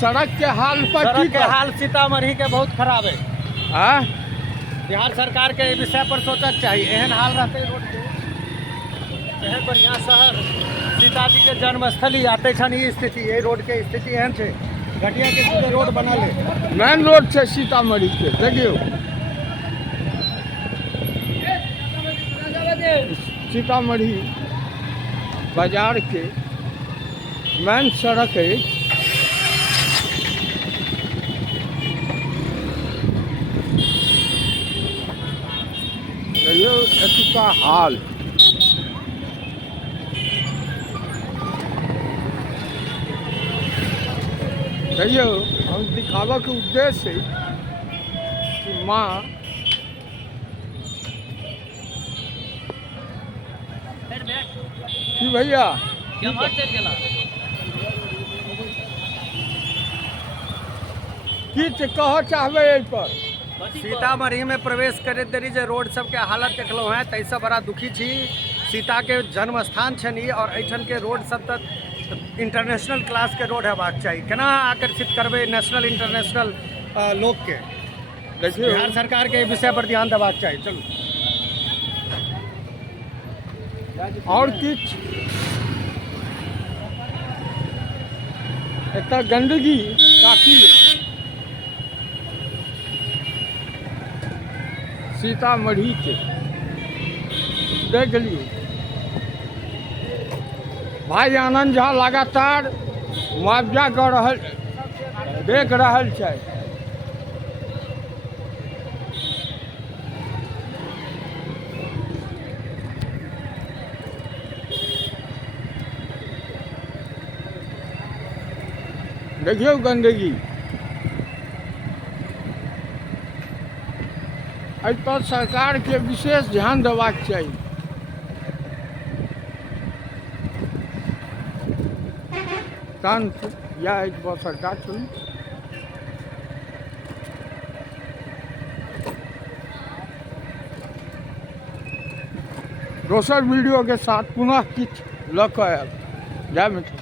सड़क के हाल सीतामढ़ी के बहुत खराब है। हाँ? बिहार सरकार के विषय पर सोचना चाहिए। एहन हाल रहते रोड के, एहन बढ़िया शहर सीता जी के जन्मस्थली आते छन ई स्थिति, ये रोड के स्थिति एहन है। घटिया के सीधे रोड बना ले। मेन रोड से सीतामढ़ी के देखियो, सीतामढ़ी बाजार के मेन सड़क है। देखियो एतुका हाल। देखियो हम दिखावा के उद्देश्य है कि माँ की भैया की कह चाहबे एहि पर। सीतामढ़ी में प्रवेश करे देरी जे रोड सब के हालत देखलो हैं तैसे बड़ा दुखी छी। सीता के जन्म स्थान छन ई, और एठन के रोड सब तक इंटरनेशनल क्लास के रोड हेबाक चाहिए। केना आकर्षित करबे नेशनल इंटरनेशनल लोग के। देखिए बिहार सरकार के विषय पर ध्यान देबाक चाहिए। चलू और किछ एतऽ गंदगी काफी सीतामढ़ी के देख लियो। भाई आनंद झा लगातार मुआवजा कर रहल देख रहल छै। देखियो गंदगी एहि पर सरकार के विशेष ध्यान देबाक चाहिए। तंत्र या एहि पर सरकार चलू। दोसर वीडियो के साथ पुनः किछु लऽ कऽ आयब। जय मिथिला।